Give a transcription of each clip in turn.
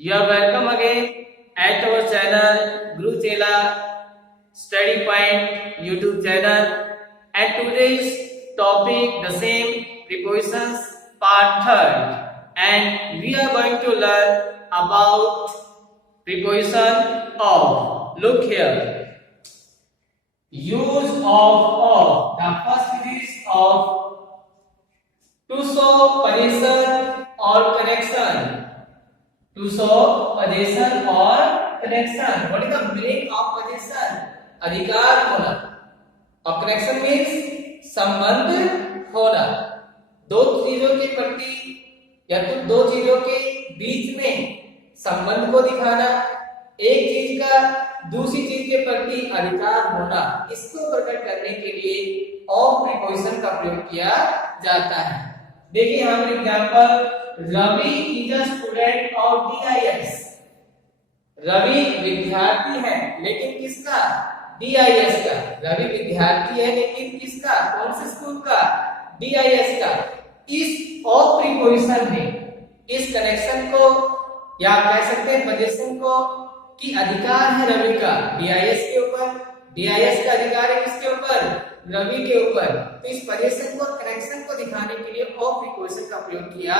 You are welcome again at our channel Guru Chela Study Point YouTube channel. And today's topic the same prepositions part third. And we are going to learn about preposition of. Look here. Use of. The first is of to show position or connection. To show possession or connection. What is the meaning of possession? अधिकार होना. और connection means संबंध होना. दो चीजों के प्रति या तो दो चीजों के बीच में संबंध को दिखाना, एक चीज का दूसरी चीज के प्रति अधिकार होना, इसको प्रकट करने के लिए ऑफ प्रीपोजिशन का प्रयोग किया जाता है. देखिए यहाँ पर example, Ravi is a student of DIS. Ravi विद्यार्थी है लेकिन किसका? DIS का. रवि विद्यार्थी है लेकिन किसका? कौन से स्कूल का? DIS का. इस ऑफ प्रीपोजिशन में इस कनेक्शन को या कह सकते हैं पोजीशन को कि अधिकार है रवि का DIS के ऊपर. DIS का अधिकार है किसके ऊपर? रवि के ऊपर. तो इस पोजीशन को कनेक्शन को दिखाने के लिए ऑफ प्रीपोजिशन का प्रयोग किया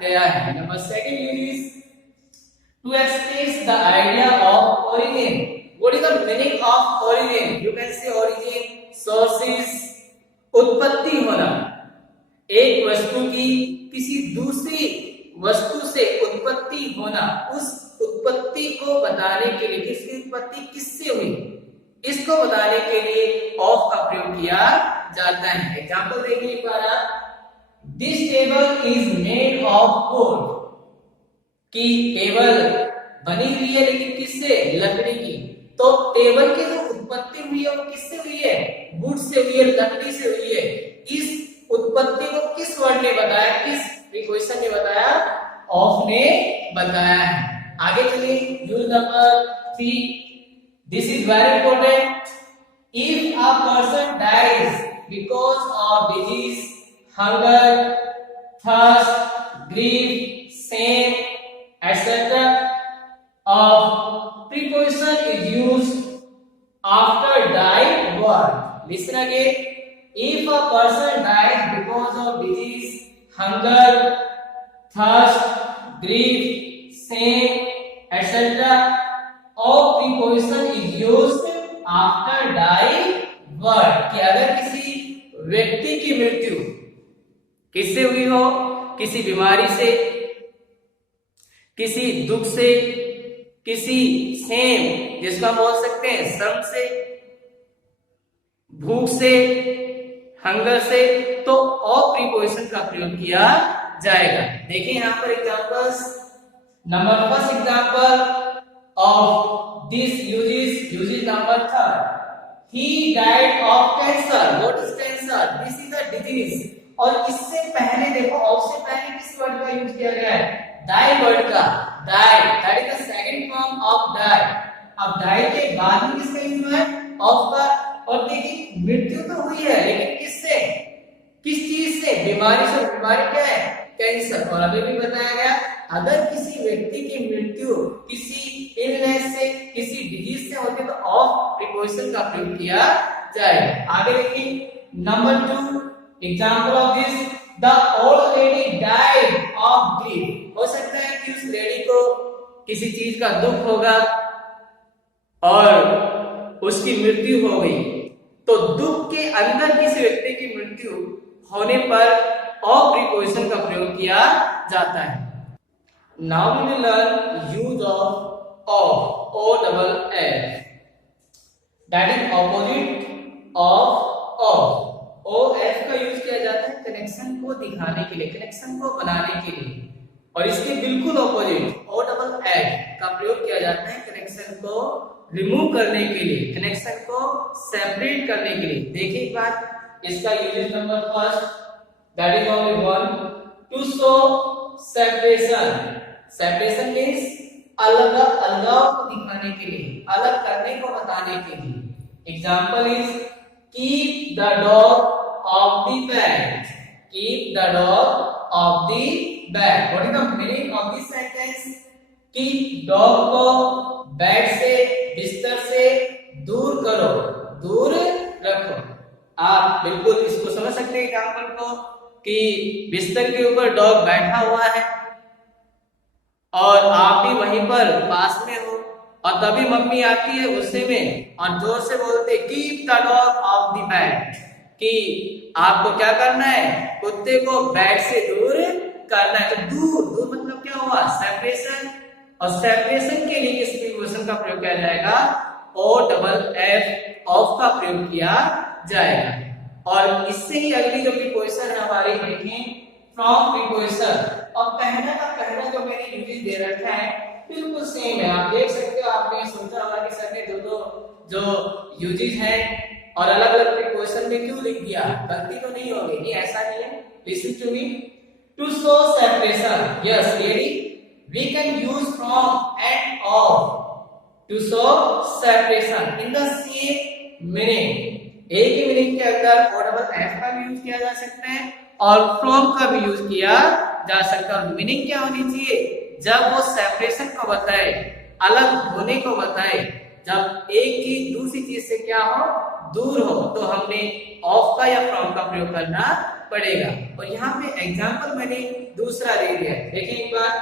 गया है. Number second is to express the idea of origin. What is the meaning of origin? You can say origin, sources, उत्पत्ति होना. एक वस्तु की किसी दूसरी वस्तु से उत्पत्ति होना, उस उत्पत्ति को बताने के लिए किसकी उत्पत्ति किससे हुई, इसको बताने के लिए ऑफ का प्रयोग किया जाता है. एग्जांपल देखिए एक बार आप. This table is made of would. की टेबल बनी हुई है लेकिन किससे? लकड़ी की. तो टेबल की जो उत्पत्ति हुई है वो किससे हुई है? वुड से हुई है, लकड़ी से हुई है. इस उत्पत्ति को किस वर्ड ने बताया? किस प्रीपोजिशन ने बताया? ऑफ ने बताया है. आगे चलिए use number 3. This is very important. If a person dies because of disease, hunger, thirst, grief, shame, etc., a preposition is used after die word. Listen again. If a person dies because of disease, hunger, thirst, grief, shame, etc., of preposition is used after die word. कि अगर किसी व्यक्ति की मृत्यु किससे हुई हो? किसी बीमारी से, किसी दुख से, किसी सेम जिसको हम बोल सकते हैं श्रम से, भूख से, हंगर से, तो ऑफ प्रीपोजिशन का प्रयोग किया जाएगा. देखिए यहां पर examples. Number first example of this uses number third. He died of cancer. What is cancer? This is a disease. और इससे पहले देखो, ऑफ से पहले किस वर्ड का यूज किया गया है? die वर्ड का. die, that is the second form of die. अब die के बाद में किसका यूज हुआ है? ऑफ का. और देखिए मृत्यु तो हुई है लेकिन किससे? किस चीज से? बीमारी से. बीमारी क्या है? कैंसर. और अभी भी बताया गया अगर किसी व्यक्ति की मृत्यु किसी इलनेस से, किसी डिजीज से होती है तो ऑफ प्रीपोजिशन का प्रयोग किया जाएगा. आगे देखिए number 2 example of this. The old lady died of grief. हो सकता है कि उस लेडी को किसी चीज का दुख होगा और उसकी मृत्यु हो गई, तो दुख के अंदर किसी व्यक्ति की मृत्यु होने पर ऑफ प्रीपोजिशन का प्रयोग किया जाता है. Now we will learn use of O-double-F. That is opposite of. O-F का यूज किया जाता है कनेक्शन को दिखाने के लिए, कनेक्शन को बनाने के लिए. और इसके बिल्कुल ऑपोजिट O-double-F का प्रयोग किया जाता है कनेक्शन को रिमूव करने के लिए, कनेक्शन को सेपरेट करने के लिए. देखिए एक बात, इसका uses number first, that is only one. To show separation. Separation means अलगाव को दिखाने के लिए, अलग करने को बताने के लिए. Example is keep the dog of the bag. Keep the dog of the bag. What is the meaning of this sentence? कि डॉग को बेड से, बिस्तर से दूर करो, दूर रखो। आप बिल्कुल इसको समझ सकते हैं एग्जाम्पल को कि बिस्तर के ऊपर डॉग बैठा हुआ है और आप भी वहीं पर पास में हो और तभी मम्मी आती है गुस्से में और जोर से बोलते keep the dog of the bed, कि आपको क्या करना है, कुत्ते को बेड से दूर करना है। तो दूर, दूर मतलब क्या हुआ, सेपरेशन। और सेपरेशन के लिए किस प्रीपोजिशन का प्रयोग किया जाएगा, ओ डबल एफ, ऑफ का प्रयोग किया जाएगा। और इससे ही अगली जो प्रीपोजिशन है हमारी, देखें फ्रॉम प्रीपोजिशन। और पहला का पहला जो मैंने यूजेस दे रखा है बिल्कुल सेम है, आप देख सकते हो। आपने सोचा होगा कि सर ने दो जो यूजेस हैं और अलग अलग प्रीपोजिशन में क्यों लिख दिया, गलती तो नहीं होगी? नहीं, ऐसा नहीं है। Listen to me, to show separation, yes really we can use from and of to show separation in the same meaning. एक ही मीनिंग के अंदर ओ डबल एफ का भी यूज किया जा सकता है और फ्रॉम का भी यूज किया जा सकता है। मीनिंग क्या होनी चाहिए, जब वो सेपरेशन को बताए, अलग होने को बताए, जब एक चीज दूसरी चीज से क्या हो, दूर हो, तो हमने ऑफ का या फ्रॉम का प्रयोग करना पड़ेगा। और यहाँ पे एग्जाम्पल मैंने दूसरा दे दिया, देखिए एक बार,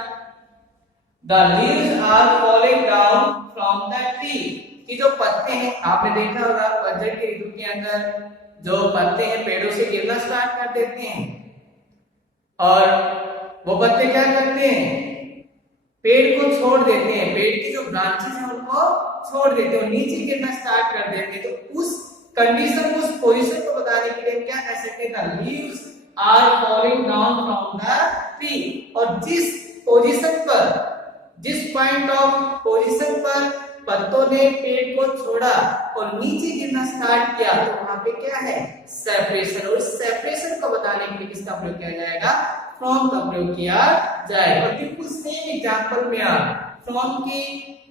the leaves are falling down from the tree, कि जो पत्ते हैं, आपने देखा होगा पतझड़ के ऋतु के अंदर जो पत्ते हैं पेड़ों से गिरना स्टार्ट कर देते हैं और वो पत्ते क्या करते हैं, पेड़ को छोड़ देते हैं, पेड़ की जो ब्रांचेस हैं उनको छोड़ देते हैं, नीचे गिरना स्टार्ट कर देते हैं। तो उस कंडीशन, उस पोजीशन को बताने के लिए क्या कह सकते हैं, the leaves are falling down from the tree. और जिस पोजीशन पर, जिस पॉइंट ऑफ पोजीशन पर पत्तों ने पेड़ को छोड़ा और नीचे गिरना स्टार्ट किया, तो वहां पे क्या है, सेपरेशन। और सेपरेशन को बताने के लिए किसका प्रयोग किया जाएगा, फ्रॉम का प्रयोग किया जाएगा। और बिल्कुल सेम एग्जांपल में आप फ्रॉम की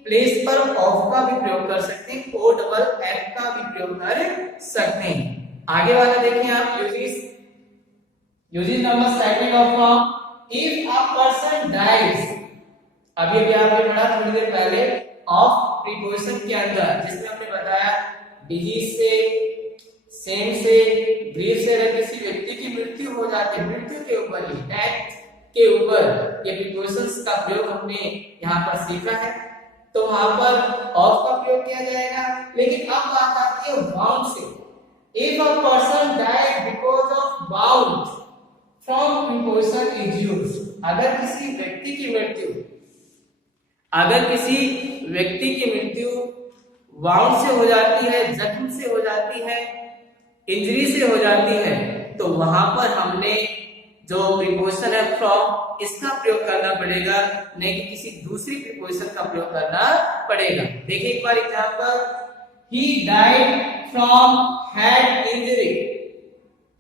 प्लेस पर ऑफ का भी प्रयोग कर सकते हैं, ओ डबल एफ का भी प्रयोग कर सकते हैं। आगे वाला देखिए आप, uses number second of from, if a person dies, अभी आपने पढ़ा थोड़ी देर पहले ऑफ प्रीपोजिशन के अंदर, जिसमें हमने बताया डिजीज से, सेम से, ब्रीफ से अगर किसी व्यक्ति की मृत्यु हो जाती है, मृत्यु के ऊपर ही, डेथ के ऊपर ये प्रीपोजिशंस का प्रयोग हमने यहाँ पर सीखा है, तो वहां पर ऑफ का प्रयोग किया जाएगा। लेकिन अब बात आती है बाउंड से, if a person died because of bound from preposition is used, अगर किसी व्यक्ति की मृत्यु, अगर किसी व्यक्ति की मृत्यु वाउंड से हो जाती है, जख्म से हो जाती है, इंजरी से हो जाती है, तो वहां पर हमने जो प्रीपोजिशन है फ्रॉम, इसका प्रयोग करना पड़ेगा, नहीं कि किसी दूसरी प्रीपोजिशन का प्रयोग करना पड़ेगा। देखिए एक बार example, he died from head injury,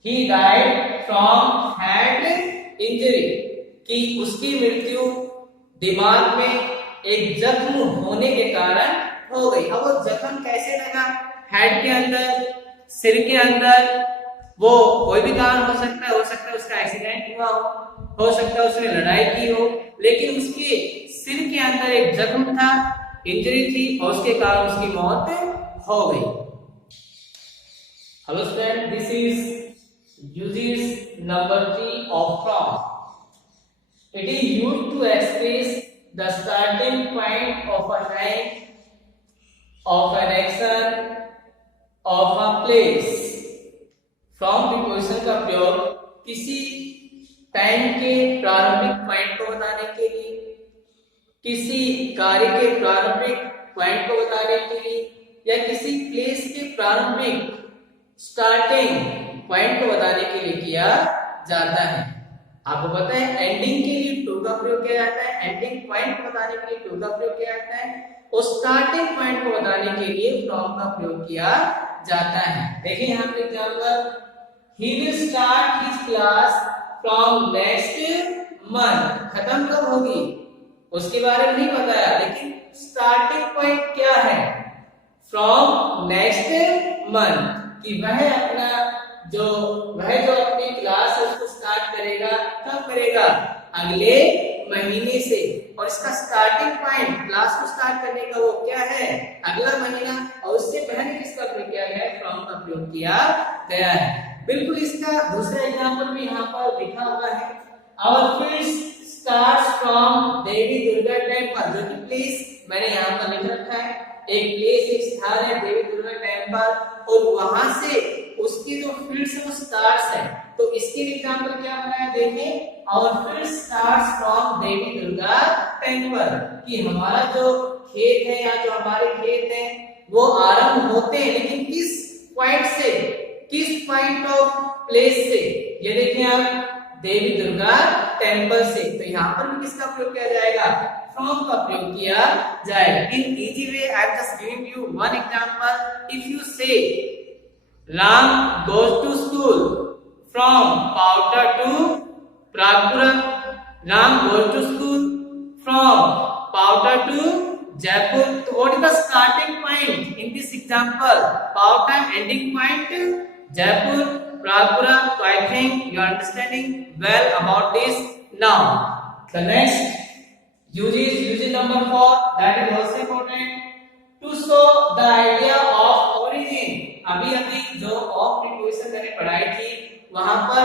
he died from head injury, कि उसकी मृत्यु दिमाग में एक जख्म होने के कारण हो गई। अब वो जख्म कैसे लगा, हेड के अंदर, सिर के अंदर, वो कोई भी कारण हो सकता है उसका एक्सीडेंट हुआ हो सकता है उसने लड़ाई की हो, लेकिन उसके सिर के अंदर एक जख्म था, इंजरी थी और उसके कारण उसकी मौत हो गई। Hello student, this is uses number 3 of from. It is used to express the starting point of a time, of an action, of a place. From preposition का प्रयोग किसी टाइम के प्रारंभिक पॉइंट को बताने के लिए, किसी कार्य के प्रारंभिक पॉइंट को बताने के लिए, या किसी प्लेस के प्रारंभिक स्टार्टिंग पॉइंट को बताने के लिए किया जाता है। आपको पता है एंडिंग के लिए टू का प्रयोग किया जाता है, एंडिंग पॉइंट को बताने के लिए टू का प्रयोग किया जाता है, और स्टार्टिंग पॉइंट को बताने के लिए फ्रॉम का प्रयोग किया जाता है। देखिए यहाँ पे example, he will start his class from next month, खत्म कब होगी उसके बारे में नहीं बताया, लेकिन स्टार्टिंग पॉइंट क्या है, फ्रॉम नेक्स्ट मंथ, कि वह जो अपनी क्लास है उसको स्टार्ट करेगा, कब करेगा, अगले महीने से। और इसका स्टार्टिंग पॉइंट क्लास को स्टार्ट करने का वो क्या है, अगला महीना, और उससे पहले किसका प्रयोग किया गया है, फ्रॉम का प्रयोग किया गया है। बिल्कुल इसका दूसरा एग्जांपल भी यहाँ पर लिखा हुआ है, our feast starts from Devi Durga temple, जो कि प्लेस मैंने यहाँ पर लिख रखा है, एक प्लेस, एक स्थान है देवी दुर्गा टेम्पल, और वहां से उसकी जो फील्ड से वो स्टार्ट्स है। तो इसके एग्जांपल क्या बनाया, देखें, our field starts from Devi Durga temple, कि हमारा जो खेत है या जो हमारे खेत है वो आरंभ होते हैं, लेकिन किस पॉइंट से, किस पॉइंट ऑफ प्लेस से, ये देखिए आप, देवी दुर्गा टेम्पल से। तो यहाँ पर भी किसका प्रयोग किया जाएगा, फ्रॉम का प्रयोग किया जाएगा। In easy way I am just giving you one example. If you से Ram goes to school from Pauta to Pragpura, Ram goes to school from Pauta to Jaipur. So what is the starting point in this example? Pauta, ending point Jaipur, Pragpura. So I think you are understanding well about this. Now the next use number 4, that is also important, to show the idea of origin. अभी जो of preposition मैंने पढ़ाई थी वहां पर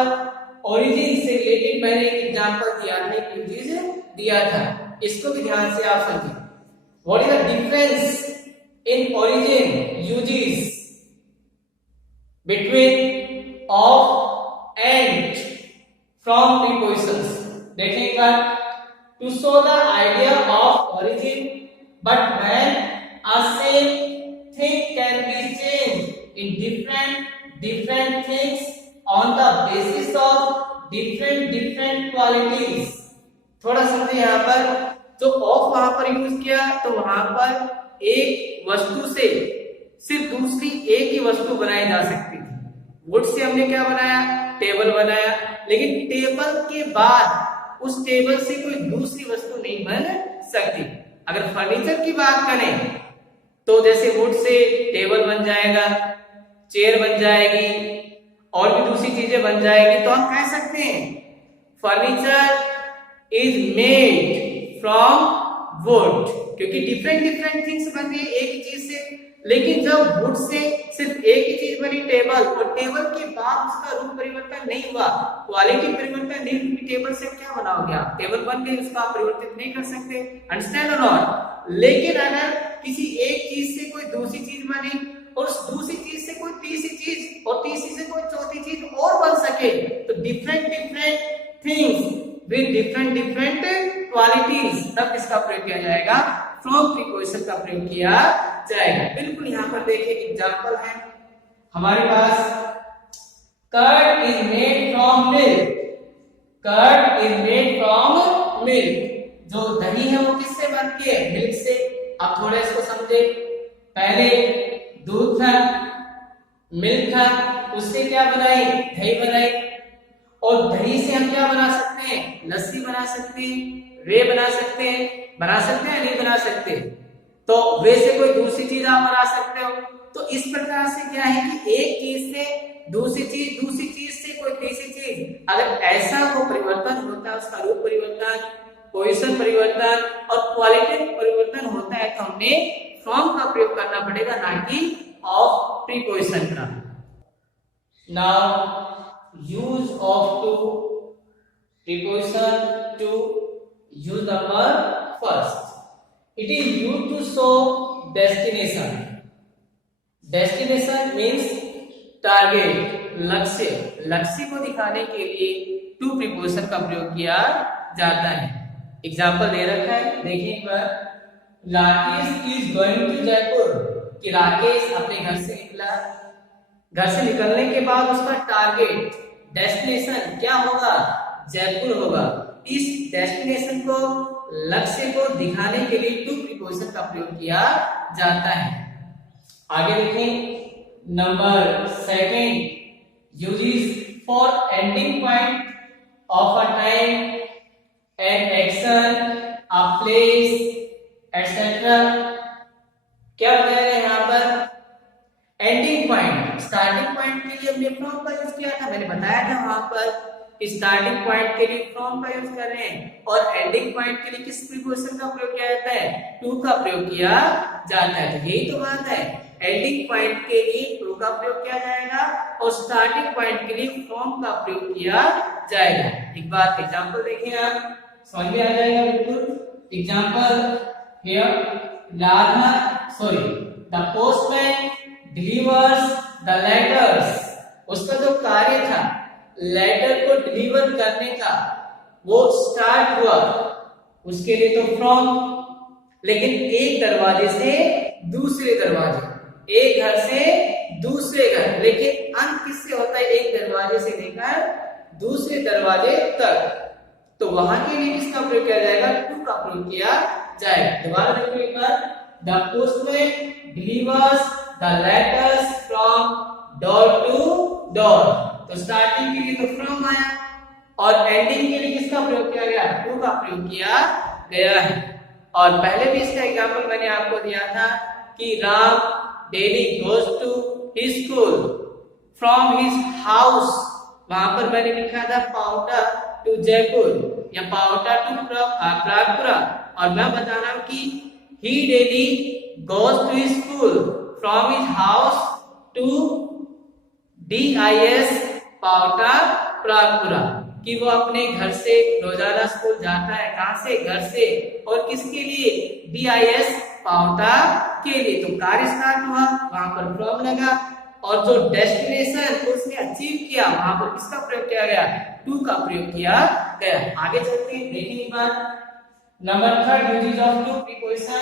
origin से related मैंने एक एग्जांपल दिया था, एक यूजेस दिया था, इसको भी ध्यान से आप समझिए। What is the difference in origin uses between of and from prepositions? देखिएगा, to show the idea of origin, but when a same thing can be changed in different things on the basis of different qualities. थोड़ा समझिए यहाँ पर, तो of वहां पर use किया तो वहां पर एक वस्तु से सिर्फ दूसरी एक ही वस्तु बनाई जा सकती थी। वुड से हमने क्या बनाया, टेबल बनाया, लेकिन टेबल के बाद उस टेबल से कोई दूसरी वस्तु नहीं बन सकती। अगर फर्नीचर की बात करें तो जैसे वुड से टेबल बन जाएगा, चेयर बन जाएगी, और भी दूसरी चीजें बन जाएगी, तो हम कह सकते हैं furniture is made from would, क्योंकि डिफरेंट थिंग्स बन गई एक ही चीज से। लेकिन जब वुड से सिर्फ एक ही चीज बनी, टेबल, और टेबल के बाद उसका रूप परिवर्तन नहीं हुआ, क्वालिटी परिवर्तन नहीं हुई, टेबल से क्या बना हो गया, टेबल बन गई, उसका आप परिवर्तित नहीं कर सकते। अंडरस्टैंड और नॉट? लेकिन अगर किसी एक चीज से कोई दूसरी चीज बनी, और उस दूसरी चीज से कोई तीसरी चीज, और तीसरी से कोई चौथी चीज और बन सके, तो different things with different qualities, तब इसका प्रयोग किया जाएगा, फ्रॉम प्रीपोजिशन का प्रयोग किया जाएगा। बिल्कुल यहाँ पर देखिए एग्जांपल है हमारे पास, curd is made from milk, curd is made from milk, जो दही है वो किससे बनती है, मिल्क से। अब थोड़ा इसको समझे, पहले दूध था, मिल्क था, उससे क्या बनाई, दही बनाई, और दही से हम क्या बना सकते हैं, लस्सी बना सकते हैं, वे बना सकते हैं, नहीं बना सकते? तो वैसे कोई दूसरी चीज आप बना सकते हो। तो इस प्रकार से क्या है कि एक चीज से दूसरी चीज से कोई तीसरी चीज, अगर ऐसा वो परिवर्तन होता है, उसका रूप परिवर्तन, पोजीशन परिवर्तन और क्वालिटी परिवर्तन होता है, तो हमने फ्रॉम का प्रयोग करना पड़ेगा, ना कि ऑफ प्रीपोजिशन का। Now use of to preposition to use number first. It is used to show destination. Destination means target, लक्ष्य। लक्ष्य को दिखाने के लिए टू प्रीपोजिशन का प्रयोग किया जाता है। एग्जाम्पल दे रखा है, देखिए एक बार, Rakesh is going to Jaipur, कि राकेश अपने घर से निकला, घर से निकलने के बाद उसका टारगेट, डेस्टिनेशन क्या होगा, जयपुर होगा। इस डेस्टिनेशन को, लक्ष्य को दिखाने के लिए टू प्रीपोजिशन का प्रयोग किया जाता है। आगे देखें, number second, uses for ending point of a time, an action, a place, etcetera. क्या बताया है यहाँ पर, एंडिंग पॉइंट, स्टार्टिंग पॉइंट के लिए हमने फ्रॉम का यूज किया था, मैंने बताया था वहां पर स्टार्टिंग पॉइंट के लिए फ्रॉम का यूज कर रहे हैं और एंडिंग पॉइंट के लिए किस प्रीपोजिशन का प्रयोग किया जाता है, टू का प्रयोग किया जाता है। तो यही तो बात है, एंडिंग पॉइंट के लिए टू का प्रयोग किया जाएगा और स्टार्टिंग पॉइंट के लिए फ्रॉम का प्रयोग किया जाएगा। एक बात एग्जांपल देखिए, आप समझ में आ जाएगा बिल्कुल। Example here the postman delivers the letters. उसका जो कार्य था लेटर को डिलीवर करने का वो स्टार्ट हुआ, उसके लिए तो फ्रॉम, लेकिन एक दरवाजे से दूसरे दरवाजे, एक घर से दूसरे घर, लेकिन अंत किससे होता है, एक दरवाजे से लेकर दूसरे दरवाजे तक। तो वहां के लिए किसका प्रयोग किया जाएगा, टू का प्रयोग किया जाएगा। दोबारा देखो एक बार, the postman delivers the letters from door to door. तो स्टार्टिंग के लिए तो फ्रॉम आया और एंडिंग के लिए किसका प्रयोग किया गया, टू का प्रयोग किया गया है। और पहले भी इसका एग्जांपल मैंने आपको दिया था कि Ram daily goes to his school from his house. वहां पर मैंने लिखा था पाउटा टू जयपुर या पाउटा टू प्रागपुरा, और मैं बता रहा हूं कि he daily goes to his school from his house to DIS पाउटा प्रागपुरा, कि वो अपने घर से रोजाना स्कूल जाता है, कहां से, घर से, और किसके लिए, DIS पाउटा के लिए। तो कार्य स्टार्ट हुआ, वहां पर फ्रॉम लगा, और जो डेस्टिनेशन उसने अचीव किया वहां पर किसका प्रयोग किया गया, टू का प्रयोग किया गया। आगे चलते हैं, देखिए एक बार, number 3 uses of to preposition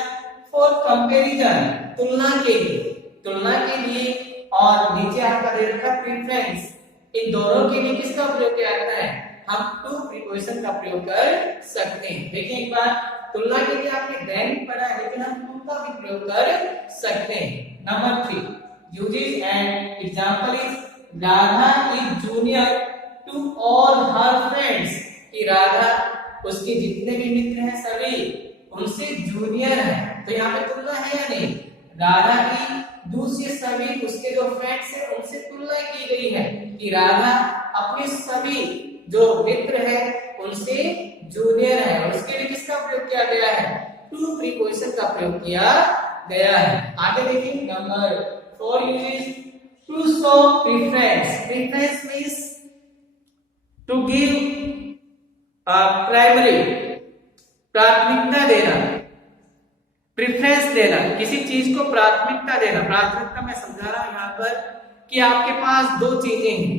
for comparison, तुलना के लिए, और नीचे आपका दे रखा प्रेफरेंस, इन दोनों के लिए किसका प्रयोग किया जाता है, हम टू प्रीपोजिशन का प्रयोग कर सकते हैं। देखिए एक बार, तुलना के लिए आपने देन पढ़ा है, लेकिन हम टू का भी प्रयोग कर सकते हैं। Number 3 uses and example is Radha is junior to all her friends, कि राधा उसके जितने भी मित्र हैं सभी उनसे जूनियर है। तो यहाँ पे तुलना है या नहीं, राधा की दूसरे सभी उसके जो फ्रेंड्स हैं उनसे तुलना की गई है कि राधा अपने सभी जो मित्र है उनसे जूनियर है, और उसके लिए किसका प्रयोग किया गया है, टू प्रीपोजिशन का प्रयोग किया गया है। आगे देखिए, number 4 uses to show preference. Preference means to give primary, प्राथमिकता देना, प्रेफरेंस देना, किसी चीज को प्राथमिकता देना। प्राथमिकता मैं समझा रहा हूं यहाँ पर कि आपके पास दो चीजें हैं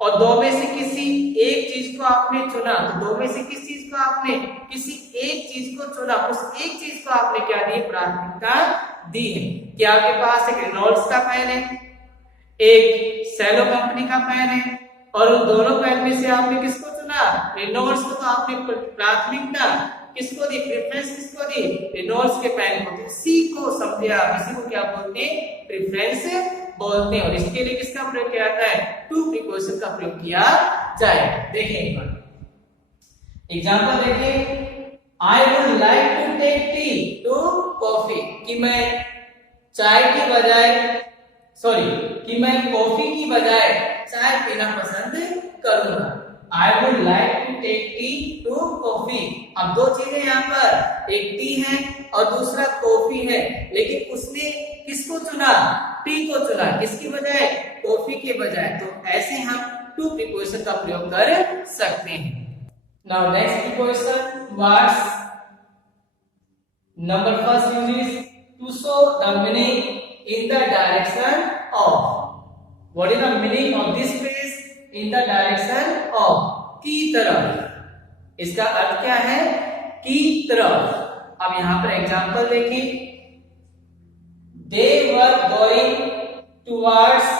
और दो में से किसी एक चीज को आपने चुना, तो दो में से किस चीज को आपने, किसी एक चीज को चुना, उस एक चीज को आपने क्या दी, प्राथमिकता दी है। कि आपके पास एक रेनॉल्ड्स का पेन है, एक सेलो कंपनी का पेन है, और उन दोनों पेन में से आपने किसको चुना, रेनॉल्ड्स को। तो आपने प्राथमिकता किसको दी, प्रेफरेंस किसको दी, रेनॉल्ड्स के पेन को। इसी को समझे आप, इसी को क्या बोलते हैं, प्रेफरेंस बोलते हैं। और इसके लिए किसका प्रयोग किया जाता है, टू प्रीपोजिशन का प्रयोग किया जाए। देखिए एक बार एग्जांपल देखिए, I would like to take tea to coffee, कि मैं चाय की बजाय कि मैं कॉफी की बजाय चाय पीना पसंद करूंगा। I would like to take tea to coffee. अब दो चीजें यहाँ पर, एक टी है और दूसरा कॉफी है, लेकिन उसने किसको चुना, टी को चुना, किसकी बजाय, कॉफी के बजाय। तो ऐसे हम टू प्रीपोजिशन का प्रयोग कर सकते हैं। Now next preposition what's. Number first uses to show the meaning in the direction of. What is the meaning of this phrase, in the direction of, की तरफ। इसका अर्थ क्या है, की तरफ। अब यहां पर एग्जांपल देखिए, they were going towards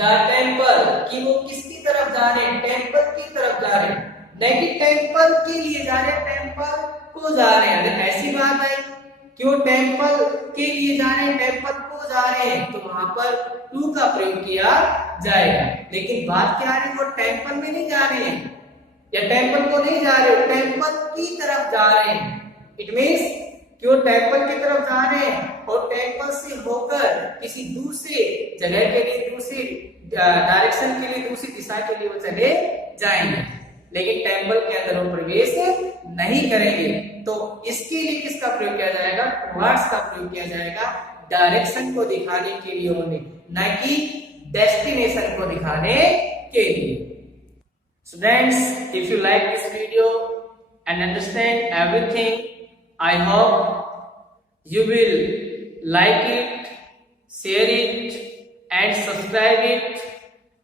the temple, कि वो किसकी तरफ जा रहे हैं, टेंपल की तरफ जा रहे हैं, नहीं कि टेंपल के लिए जा रहे हैं, टेंपल को जा रहे हैं। अगर ऐसी बात है कि वो टेंपल के लिए जा रहे हैं, टेंपल को जा रहे हैं, तो वहां पर टू का प्रयोग किया जाएगा। लेकिन बात क्या है, वो टेंपल में नहीं जा रहे हैं या टेंपल को नहीं जा रहे, टेंपल की तरफ जा रहे हैं। इट मींस कि वो टेंपल की तरफ जा रहे हैं और टेंपल से होकर किसी दूसरे जगह के लिए, दूसरी डायरेक्शन के लिए, दूसरी दिशा के लिए वो चले जाएंगे। लेकिन टेम्पल के अंदर वो प्रवेश नहीं करेंगे। तो इसके लिए किसका प्रयोग किया जाएगा? टुवर्ड्स का प्रयोग किया जाएगा, डायरेक्शन को दिखाने के लिए ओनली, न कि डेस्टिनेशन को दिखाने के लिए। Students, if you like this video and understand everything, I hope you will like it, share it and subscribe it.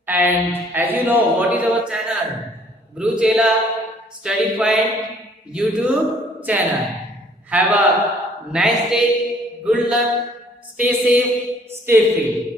And as you know, what is our channel? Guru Chela Study Point YouTube channel. Have a nice day, good luck, stay safe, stay free.